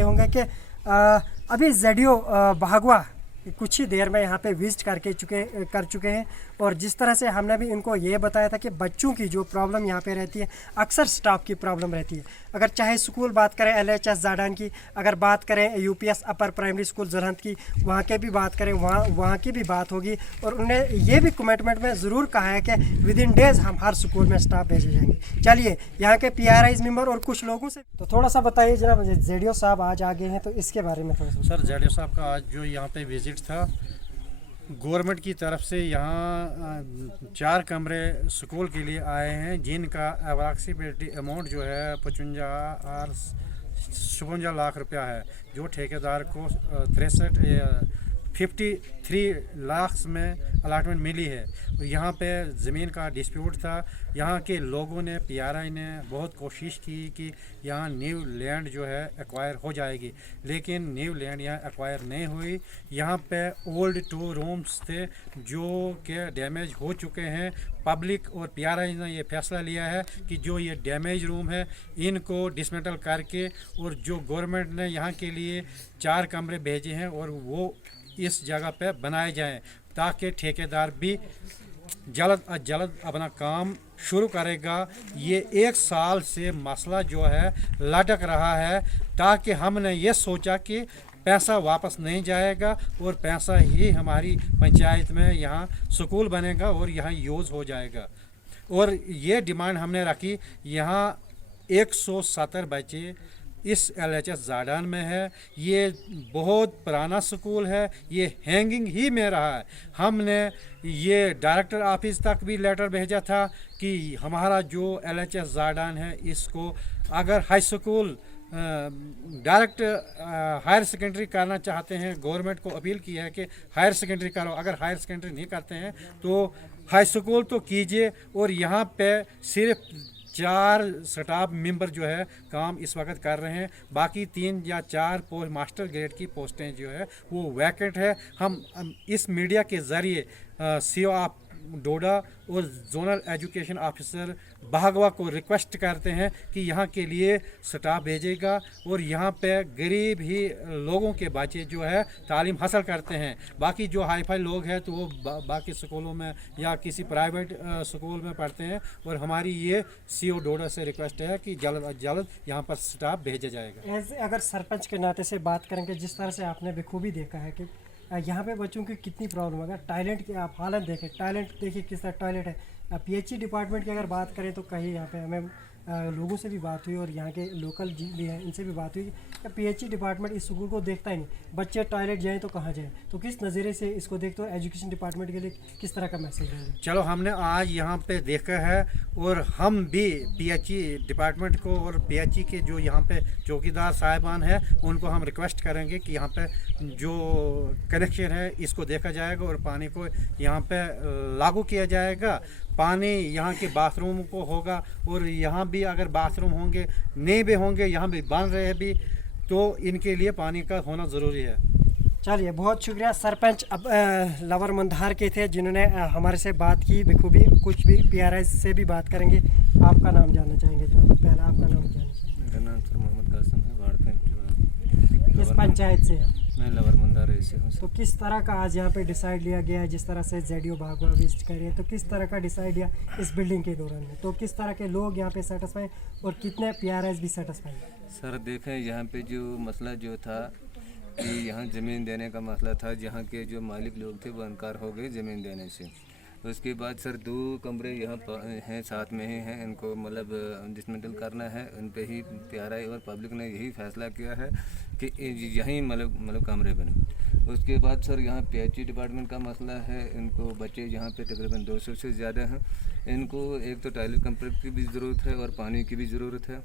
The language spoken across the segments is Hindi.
होंगे कि अभी जेडियो भागवा कुछ ही देर में यहाँ पे विजिट कर चुके हैं और जिस तरह से हमने भी इनको ये बताया था कि बच्चों की जो प्रॉब्लम यहाँ पे रहती है अक्सर स्टाफ की प्रॉब्लम रहती है। अगर चाहे स्कूल बात करें LHS जाडान की, अगर बात करें UPS अपर प्राइमरी स्कूल जरहंत की, वहाँ के भी बात करें वहाँ की भी बात होगी। और उन्होंने ये भी कमिटमेंट में ज़रूर कहा है कि विदिन डेज हम हर स्कूल में स्टाफ भेजे जाएंगे। चलिए यहाँ के PRIs मेंबर और कुछ लोगों से तो थोड़ा सा बताइए जनाब, जेडियो साहब आज आगे हैं तो इसके बारे में थोड़ा सा। सर जेडियो साहब का आज जो यहाँ पे विजिट था, गवर्नमेंट की तरफ से यहाँ 4 कमरे स्कूल के लिए आए हैं जिनका अप्रॉक्सीमेटली अमाउंट जो है 55 लाख रुपया है, जो ठेकेदार को 53 लाख में अलाटमेंट मिली है। यहाँ पे ज़मीन का डिस्प्यूट था। यहाँ के लोगों ने PRI ने बहुत कोशिश की कि यहाँ न्यू लैंड जो है एक्वायर हो जाएगी, लेकिन न्यू लैंड यहाँ एक्वायर नहीं हुई। यहाँ पे ओल्ड 2 रूम्स थे जो कि डैमेज हो चुके हैं। पब्लिक और PRI ने ये फैसला लिया है कि जो ये डैमेज रूम है इनको डिसमेंटल करके और जो गवर्नमेंट ने यहाँ के लिए 4 कमरे भेजे हैं और वो इस जगह पे बनाए जाएं, ताकि ठेकेदार भी जल्द अज जल्द अपना काम शुरू करेगा। ये 1 साल से मसला जो है लटक रहा है, ताकि हमने ये सोचा कि पैसा वापस नहीं जाएगा और पैसा ही हमारी पंचायत में यहाँ स्कूल बनेगा और यहाँ यूज़ हो जाएगा। और ये डिमांड हमने रखी, यहाँ 170 बच्चे इस LHS जाडान में है। ये बहुत पुराना स्कूल है, ये हैंगिंग ही में रहा है। हमने ये डायरेक्टर ऑफिस तक भी लेटर भेजा था कि हमारा जो LHS जाडान है इसको अगर high school direct hire secondary करना चाहते हैं, गवर्नमेंट को अपील की है कि हायर सेकेंडरी करो। अगर हायर सेकेंडरी नहीं करते हैं तो हाई स्कूल तो कीजिए। और यहाँ पे सिर्फ 4 स्टाफ मेंबर जो है काम इस वक्त कर रहे हैं, बाकी 3 या 4 मास्टर ग्रेड की पोस्टें जो है वो वैकेंट है। हम इस मीडिया के ज़रिए CO ऑफ डोडा और जोनल एजुकेशन ऑफिसर भागवा को रिक्वेस्ट करते हैं कि यहाँ के लिए स्टाफ भेजेगा और यहाँ पे गरीब ही लोगों के बच्चे जो है तालीम हासिल करते हैं। बाकी जो हाई फाई लोग हैं तो वो बाकी स्कूलों में या किसी प्राइवेट स्कूल में पढ़ते हैं। और हमारी ये CO डोडा से रिक्वेस्ट है कि जल्द अज जल्द यहाँ पर स्टाफ भेजा जाएगा। अगर सरपंच के नाते से बात करेंगे, जिस तरह से आपने बखूबी देखा है कि यहाँ पे बच्चों की कितनी प्रॉब्लम है। अगर टॉयलेट की आप हालत देखें, टॉयलेट देखिए किस तरह टॉयलेट है। PHE डिपार्टमेंट की अगर बात करें तो कहीं यहाँ पे हमें लोगों से भी बात हुई और यहाँ के लोकल जी भी हैं इनसे भी बात हुई कि PHE डिपार्टमेंट इस स्कूल को देखता ही नहीं। बच्चे टॉयलेट जाएँ तो कहाँ जाएँ, तो किस नज़रिए से इसको देखते हो, एजुकेशन डिपार्टमेंट के लिए किस तरह का मैसेज देंगे? चलो हमने आज यहाँ पे देखा है और हम भी PHE डिपार्टमेंट को और PHE के जो यहाँ पे चौकीदार साहिबान हैं उनको हम रिक्वेस्ट करेंगे कि यहाँ पे जो कनेक्शन है इसको देखा जाएगा और पानी को यहाँ पे लागू किया जाएगा। पानी यहाँ के बाथरूम को होगा और यहाँ भी अगर बाथरूम होंगे नहीं भी होंगे, यहाँ भी बन रहे भी, तो इनके लिए पानी का होना ज़रूरी है। चलिए बहुत शुक्रिया। सरपंच अब लवर मंधार के थे जिन्होंने हमारे से बात की बखूबी। कुछ भी PRI से भी बात करेंगे। आपका नाम जानना चाहेंगे जनाब? पहला आपका नाम जानना चाहेंगे। मेरा नाम सर मोहम्मद कासिम है, वार्ड पंच। किस पंचायत से है? मैं लवर मंदार से हूँ। तो किस तरह का आज यहाँ पे डिसाइड लिया गया है, जिस तरह से जेडियो भागवा विजिट कर रहे हैं, तो किस तरह का डिसाइड लिया इस बिल्डिंग के दौरान में, तो किस तरह के लोग यहाँ पे सेटिस्फाई और कितने PRIs भी सेटिस्फाई? सर देखें यहाँ पे जो मसला जो था कि यहाँ ज़मीन देने का मसला था, जहाँ के जो मालिक लोग थे वो इनकार हो गए ज़मीन देने से। उसके बाद सर 2 कमरे यहाँ हैं साथ में ही हैं, इनको मतलब डिसमेंटल करना है। उन पे ही PRI और पब्लिक ने यही फैसला किया है कि यहीं मतलब कमरे बने। उसके बाद सर यहाँ PHE डिपार्टमेंट का मसला है। इनको बच्चे यहाँ पे तकरीबन 200 से ज़्यादा हैं। इनको एक तो टॉयलेट कम्प्लेक्स की भी ज़रूरत है और पानी की भी ज़रूरत है।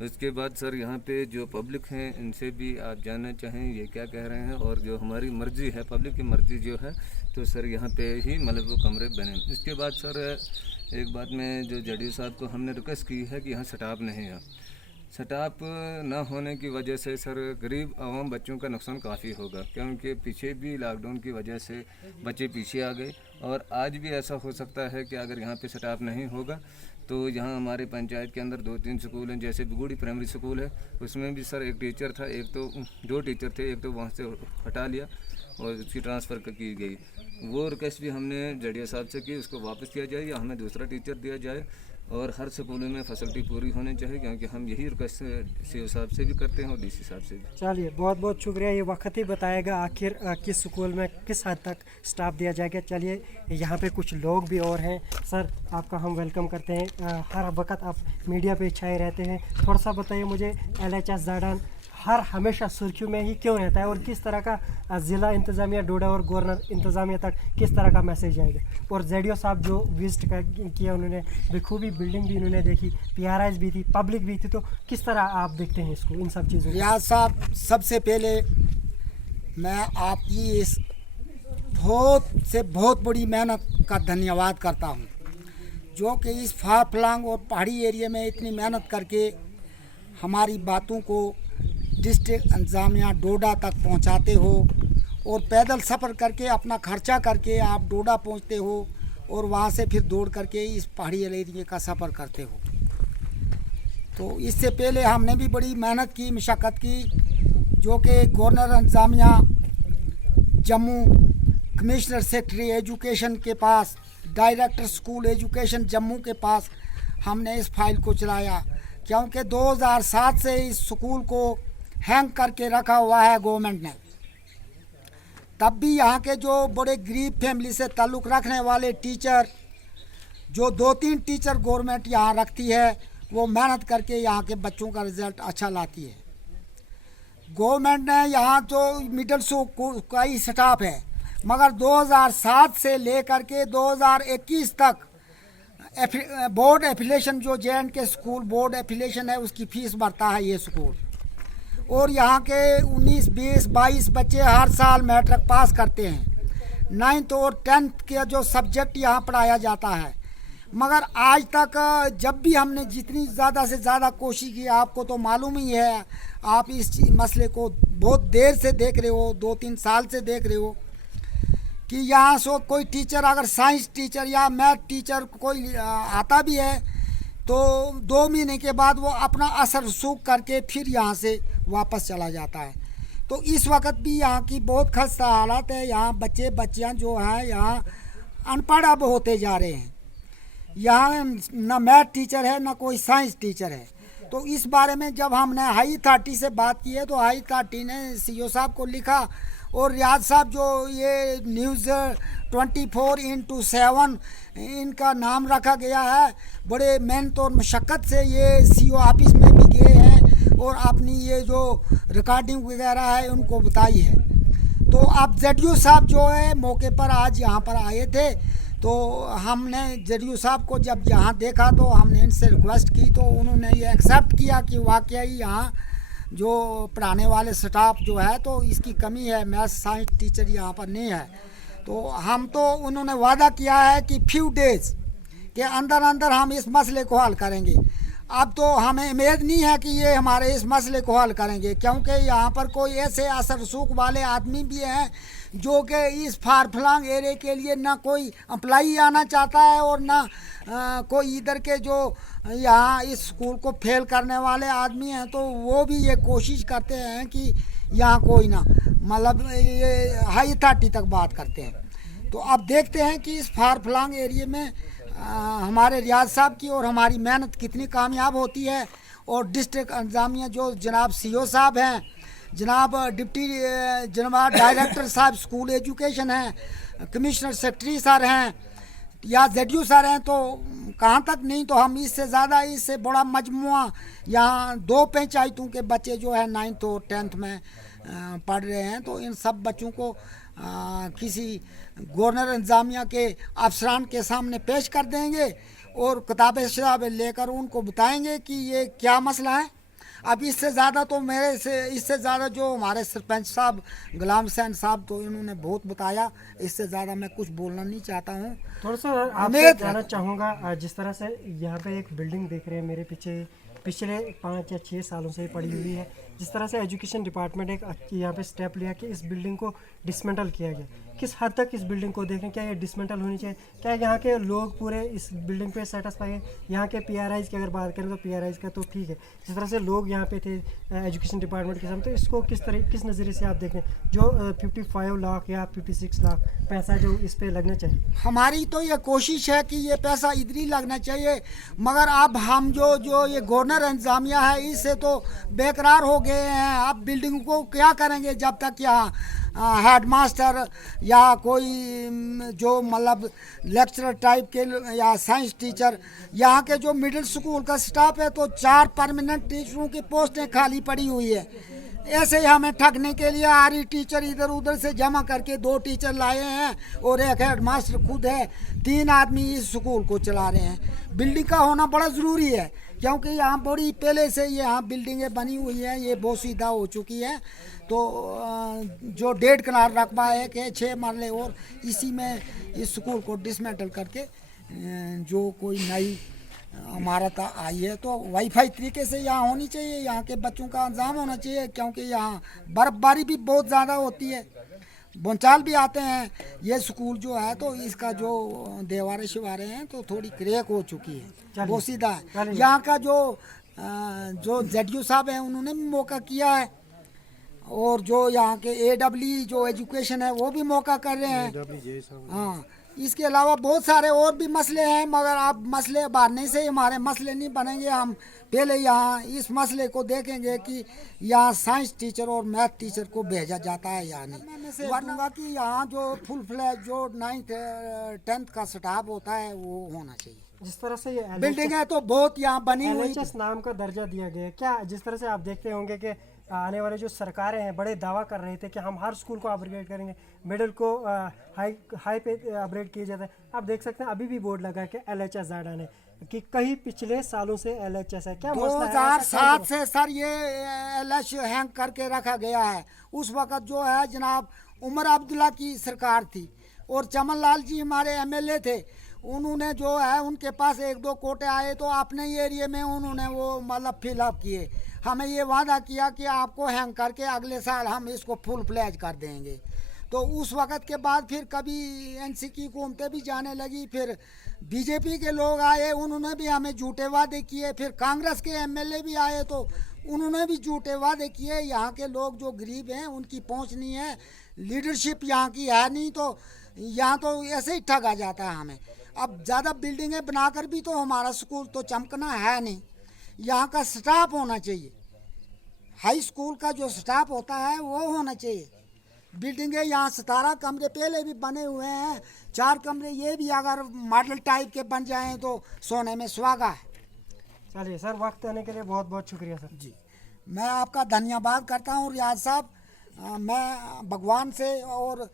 उसके बाद सर यहाँ पे जो पब्लिक हैं इनसे भी आप जानना चाहें ये क्या कह रहे हैं, और जो हमारी मर्ज़ी है, पब्लिक की मर्ज़ी जो है, तो सर यहाँ पे ही मतलब वो कमरे बने। इसके बाद सर एक बात में जो जडी साहब को हमने रिक्वेस्ट की है कि यहाँ स्टाफ नहीं है। स्टाफ ना होने की वजह से सर गरीब आवाम बच्चों का नुकसान काफ़ी होगा, क्योंकि पीछे भी लॉकडाउन की वजह से बच्चे पीछे आ गए और आज भी ऐसा हो सकता है कि अगर यहाँ पे स्टाफ नहीं होगा तो यहाँ हमारे पंचायत के अंदर 2-3 स्कूल हैं, जैसे बिगुड़ी प्राइमरी स्कूल है, उसमें भी सर एक टीचर था, एक तो 2 टीचर थे, एक तो वहाँ से हटा लिया और उसकी ट्रांसफ़र की गई। वो रिक्वेस्ट भी हमने जड़िया साहब से की, उसको वापस किया जाए या हमें दूसरा टीचर दिया जाए और हर स्कूलों में फैसिलिटी पूरी होनी चाहिए, क्योंकि हम यही रिक्वेस्ट सीओ साहब से भी करते हैं और डीसी साहब से भी। चलिए, बहुत बहुत शुक्रिया। ये वक्त ही बताएगा आखिर किस स्कूल में किस हद तक स्टाफ दिया जाएगा। चलिए, यहाँ पे कुछ लोग भी और हैं। सर, आपका हम वेलकम करते हैं। हर वक्त आप मीडिया पे छाए रहते हैं, थोड़ा सा बताइए मुझे, LHS जाडान हर हमेशा सुर्खियों में ही क्यों रहता है और किस तरह का ज़िला इंतज़ामिया डोडा और गवर्नर इंतज़ामिया तक किस तरह का मैसेज आएगा? और ZDO साहब जो विजिट किया उन्होंने बखूबी बिल्डिंग भी उन्होंने देखी, PRIs भी थी, पब्लिक भी थी, तो किस तरह आप देखते हैं इसको, इन सब चीज़ों को? रियाज साहब, सबसे पहले मैं आपकी इस बहुत बड़ी मेहनत का धन्यवाद करता हूँ, जो कि इस फार फ्लंग और पहाड़ी एरिया में इतनी मेहनत करके हमारी बातों को डिस्ट्रिक्ट इंतज़ामिया डोडा तक पहुंचाते हो और पैदल सफ़र करके अपना खर्चा करके आप डोडा पहुंचते हो और वहां से फिर दौड़ करके इस पहाड़ी एरिया का सफ़र करते हो। तो इससे पहले हमने भी बड़ी मेहनत की, मशक्क़त की, जो कि गवर्नर इंतज़ामिया जम्मू, कमिश्नर सेक्रेटरी एजुकेशन के पास, डायरेक्टर स्कूल एजुकेशन जम्मू के पास हमने इस फाइल को चलाया, क्योंकि 2007 से इस स्कूल को हैंग करके रखा हुआ है गवर्नमेंट ने। तब भी यहाँ के जो बड़े गरीब फैमिली से ताल्लुक़ रखने वाले टीचर, जो 2-3 टीचर गवर्नमेंट यहाँ रखती है, वो मेहनत करके यहाँ के बच्चों का रिज़ल्ट अच्छा लाती है। गवर्नमेंट ने यहाँ जो मिडिल स्कूल का ही स्टाफ है, मगर 2007 से लेकर के 2021 तक बोर्ड एफिलेशन, जो J&K स्कूल बोर्ड एफिलेशन है, उसकी फ़ीस भरता है ये स्कूल। और यहाँ के 19, 20, 22 बच्चे हर साल मैट्रिक पास करते हैं। 9th और 10th के जो सब्जेक्ट यहाँ पढ़ाया जाता है, मगर आज तक जब भी हमने जितनी ज़्यादा से ज़्यादा कोशिश की, आपको तो मालूम ही है, आप इस मसले को बहुत देर से देख रहे हो, 2-3 साल से देख रहे हो कि यहाँ से कोई टीचर, अगर साइंस टीचर या मैथ टीचर कोई आता भी है तो 2 महीने के बाद वो अपना असर सूख करके फिर यहाँ से वापस चला जाता है। तो इस वक्त भी यहाँ की बहुत खस्ता हालत है। यहाँ बच्चियाँ जो हैं यहाँ अनपढ़ अब होते जा रहे हैं। यहाँ न मैथ टीचर है, न कोई साइंस टीचर है। तो इस बारे में जब हमने हाई अथॉरिटी से बात की है, तो हाई अथॉरिटी ने CO साहब को लिखा और रियाज साहब जो ये न्यूज़ 24/7 इनका नाम रखा गया है, बड़े मेहनत और मशक्क़त से ये CO ऑफिस में भी गए हैं और अपनी ये जो रिकॉर्डिंग वगैरह है उनको बताई है। तो अब ZDO साहब जो है मौके पर आज यहाँ पर आए थे, तो हमने ZDO साहब को जब यहाँ देखा तो हमने इनसे रिक्वेस्ट की, तो उन्होंने ये एक्सेप्ट किया कि वाकई यहाँ जो पढ़ाने वाले स्टाफ जो है तो इसकी कमी है, मैथ साइंस टीचर यहाँ पर नहीं है। तो हम तो उन्होंने वादा किया है कि फ्यू डेज के अंदर अंदर हम इस मसले को हल करेंगे। अब तो हमें उम्मीद नहीं है कि ये हमारे इस मसले को हल करेंगे, क्योंकि यहाँ पर कोई ऐसे असर सूख वाले आदमी भी हैं जो कि इस फार फ्लंग एरिया के लिए ना कोई अप्लाई आना चाहता है और ना कोई इधर के जो यहाँ इस स्कूल को फेल करने वाले आदमी हैं, तो वो भी ये कोशिश करते हैं कि यहाँ कोई ना, मतलब ये हाई अथॉरिटी तक बात करते हैं। तो अब देखते हैं कि इस फार फ्लंग एरिया में हमारे रियाज साहब की और हमारी मेहनत कितनी कामयाब होती है। और डिस्ट्रिक्ट इंतज़ामिया जो जनाब CO साहब हैं, जनाब जनाब डायरेक्टर साहब स्कूल एजुकेशन हैं, कमिश्नर सेक्रेटरी सर हैं या ZDO सर हैं, तो कहाँ तक नहीं तो हम इससे ज़्यादा, इससे बड़ा मजमुआ यहाँ 2 पंचायतों के बच्चे जो है 9th और 10th में पढ़ रहे हैं, तो इन सब बच्चों को किसी गवर्नर इंतज़ामिया के अफसरान के सामने पेश कर देंगे और किताबें शताबें लेकर उनको बताएंगे कि ये क्या मसला है। अब इससे ज़्यादा तो इससे ज़्यादा जो हमारे सरपंच साहब गुलाम हुसैन साहब, तो इन्होंने बहुत बताया, इससे ज़्यादा मैं कुछ बोलना नहीं चाहता हूँ। थोड़ा सा आपसे जानना चाहूँगा, जिस तरह से यहाँ पे एक बिल्डिंग देख रहे हैं मेरे पीछे, पिछले 5 या 6 सालों से पड़ी हुई है, जिस तरह से एजुकेशन डिपार्टमेंट एक यहाँ पे स्टेप लिया कि इस बिल्डिंग को डिसमेंटल किया गया, किस हद तक इस बिल्डिंग को देखें, क्या ये डिसमेंटल होनी चाहिए, क्या यहाँ के लोग पूरे इस बिल्डिंग पे सेटिस्फाई है? यहाँ के PRIs की अगर बात करें तो PRIs का तो ठीक है, जिस तरह से लोग यहाँ पे थे एजुकेशन डिपार्टमेंट के सामने, तो इसको किस नज़रिए से आप देखें जो 55 लाख या 56 लाख पैसा जो इस पे लगना चाहिए? हमारी तो ये कोशिश है कि ये पैसा इधर ही लगना चाहिए, मगर अब हम जो ये गवर्नर इंतजामिया है इससे तो बेकरार हो गए हैं। अब बिल्डिंग को क्या करेंगे जब तक यहाँ हेड मास्टर या कोई जो मतलब लेक्चरर टाइप के या साइंस टीचर, यहाँ के जो मिडिल स्कूल का स्टाफ है तो 4 परमानेंट टीचरों की पोस्टें खाली पड़ी हुई है। ऐसे ही हमें ठगने के लिए आरी टीचर इधर उधर से जमा करके 2 टीचर लाए हैं और एक हेड मास्टर खुद है, 3 आदमी इस स्कूल को चला रहे हैं। बिल्डिंग का होना बड़ा ज़रूरी है क्योंकि यहाँ बड़ी पहले से यहाँ बिल्डिंगें बनी हुई हैं, ये बहुत सीधा हो चुकी है। तो जो 1.5 कनाल रकबा है कि 6 मरले और इसी में इस स्कूल को डिसमेंटल करके जो कोई नई इमारत आई है तो वाईफाई तरीके से यहाँ होनी चाहिए, यहाँ के बच्चों का इंतजाम होना चाहिए क्योंकि यहाँ बर्फ़बारी भी बहुत ज़्यादा होती है, भूचाल भी आते हैं। ये स्कूल जो है तो इसका जो दीवारें शिवारें हैं तो थोड़ी क्रैक हो चुकी है, वो सीधा है। यहाँ का जो ZU साहब हैं उन्होंने भी मौका किया है और जो यहाँ के AWE जो एजुकेशन है वो भी मौका कर रहे हैं। हाँ, इसके अलावा बहुत सारे और भी मसले हैं, मगर अब मसले बढ़ने से हमारे मसले नहीं बनेंगे। हम पहले यहाँ इस मसले को देखेंगे कि यहाँ साइंस टीचर और मैथ टीचर को भेजा जाता है या नहीं। मैं कहूँगा कि यहाँ जो फुल फ्लैज जो 9th 10th का स्टाफ होता है वो होना चाहिए। जिस तरह से ये बिल्डिंग है तो बहुत यहाँ बनी हुई, LHS नाम का दर्जा दिया गया है, क्या जिस तरह से आप देखते होंगे कि आने वाले जो सरकारें हैं बड़े दावा कर रहे थे कि हम हर स्कूल को अपग्रेड करेंगे, मिडिल को हाई पे अपग्रेड किया जाता है। आप देख सकते हैं अभी भी बोर्ड लगा है कि LHS ज़ाडान है, कि कई पिछले सालों से LHS है। क्या मसला है? 2007 से सर ये LH हैंग करके रखा गया है। उस वक़्त जो है जनाब उमर अब्दुल्ला की सरकार थी और चमन लाल जी हमारे MLA थे, उन्होंने जो है उनके पास 1-2 कोटे आए तो अपने ही एरिया में उन्होंने वो मतलब फिलअप किए। हमें ये वादा किया कि आपको हैंग करके अगले साल हम इसको फुल फ्लैज कर देंगे। तो उस वक़्त के बाद फिर कभी NC की हुकूमतें भी जाने लगी, फिर BJP के लोग आए, उन्होंने भी हमें झूठे वादे किए, फिर कांग्रेस के MLA भी आए तो उन्होंने भी झूठे वादे किए। यहाँ के लोग जो गरीब हैं उनकी पहुँच नहीं है, लीडरशिप यहाँ की है नहीं, तो यहाँ तो ऐसे ही ठगा जाता है हमें। अब ज़्यादा बिल्डिंगें बनाकर भी तो हमारा स्कूल तो चमकना है नहीं, यहाँ का स्टाफ होना चाहिए, हाई स्कूल का जो स्टाफ होता है वो होना चाहिए। बिल्डिंगें यहाँ 17 कमरे पहले भी बने हुए हैं, 4 कमरे ये भी अगर मॉडल टाइप के बन जाएं तो सोने में सुहागा है। चलिए सर, वक्त देने के लिए बहुत बहुत शुक्रिया सर। जी, मैं आपका धन्यवाद करता हूँ रियाज साहब। मैं भगवान से और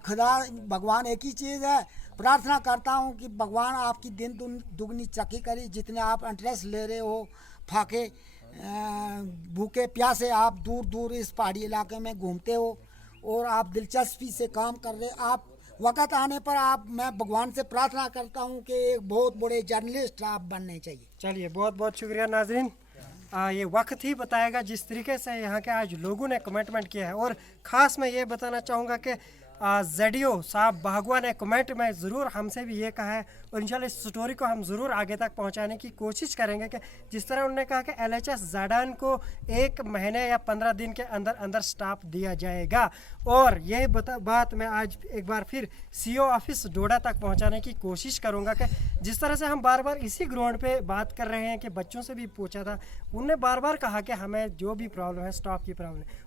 खुदा भगवान एक ही चीज़ है, प्रार्थना करता हूँ कि भगवान आपकी दिन दुगनी तरक्की करे। जितने आप इंटरेस्ट ले रहे हो, फाके भूखे प्यासे आप दूर दूर इस पहाड़ी इलाके में घूमते हो और आप दिलचस्पी से काम कर रहे, आप वक़्त आने पर आप, मैं भगवान से प्रार्थना करता हूँ कि एक बहुत बड़े जर्नलिस्ट आप बनने चाहिए। चलिए, बहुत बहुत शुक्रिया नाजरीन। ये वक्त ही बताएगा जिस तरीके से यहाँ के आज लोगों ने कमेंटमेंट किया है। और ख़ास मैं ये बताना चाहूँगा कि ZDO साहब बागवा ने कमेंट में ज़रूर हमसे भी ये कहा है और इंशाल्लाह इस स्टोरी को हम ज़रूर आगे तक पहुंचाने की कोशिश करेंगे कि जिस तरह उन्होंने कहा कि LHS ज़ाडान को 1 महीने या 15 दिन के अंदर अंदर स्टाफ दिया जाएगा। और ये बात मैं आज एक बार फिर CO ऑफिस डोडा तक पहुंचाने की कोशिश करूंगा कि जिस तरह से हम बार बार इसी ग्राउंड पे बात कर रहे हैं कि बच्चों से भी पूछा था, उनने बार बार कहा कि हमें जो भी प्रॉब्लम है स्टाफ की प्रॉब्लम है।